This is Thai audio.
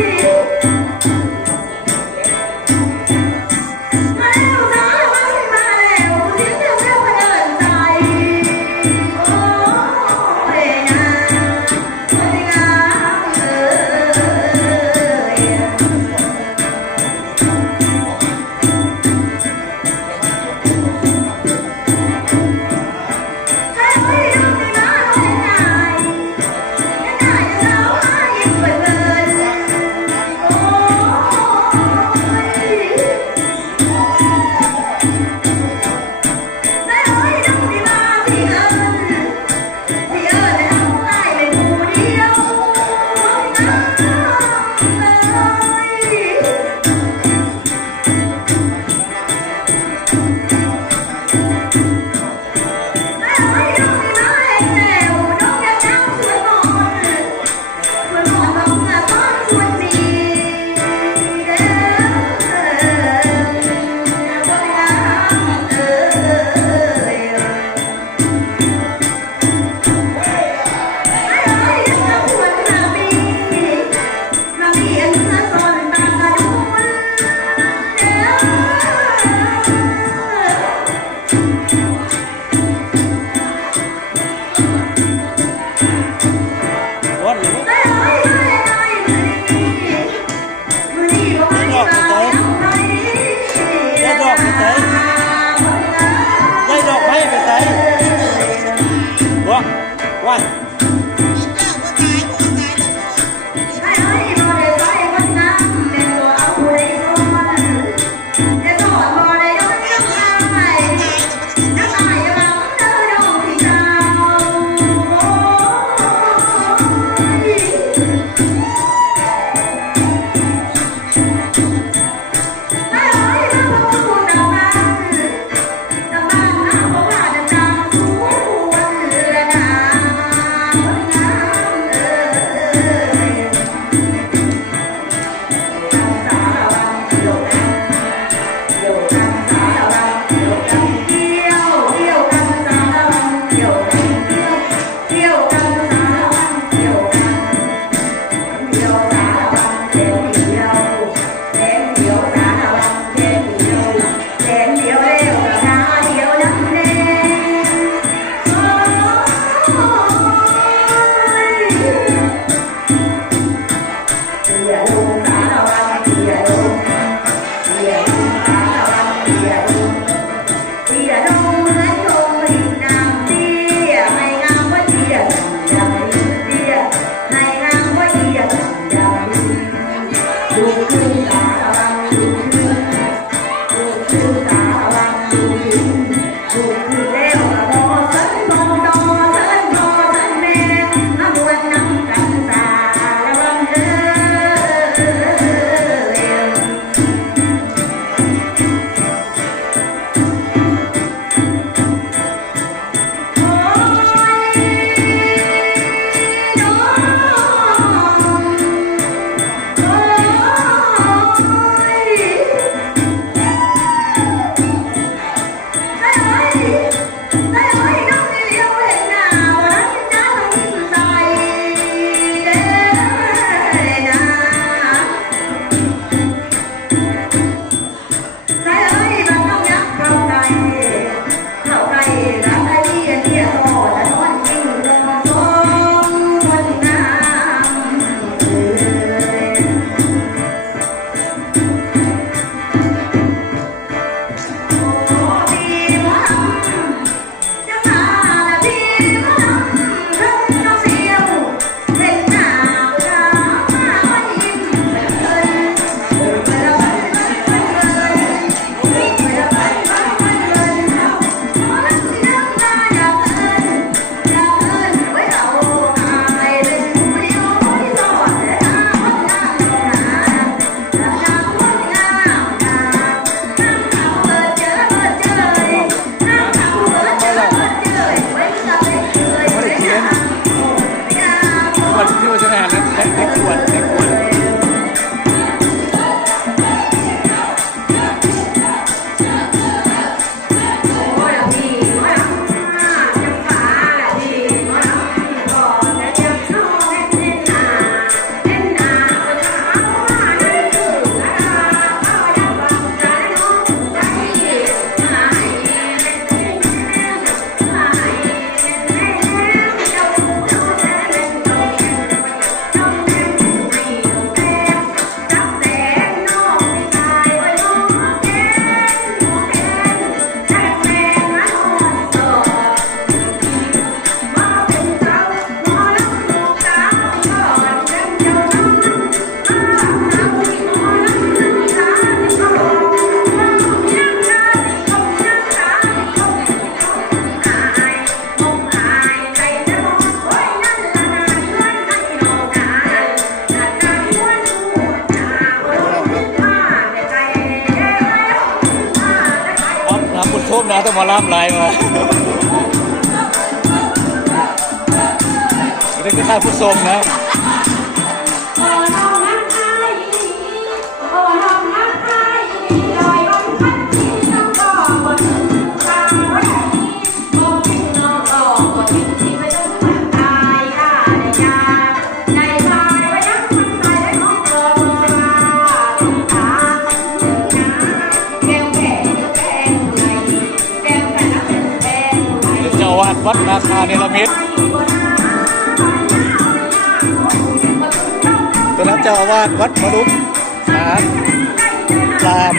ม มาลำไหลมานี่คือท่าผู้ชมนะ วัดนาคาเนรมิตตอนนั้นเจ้าอาวาสวัดมรุษฐานราม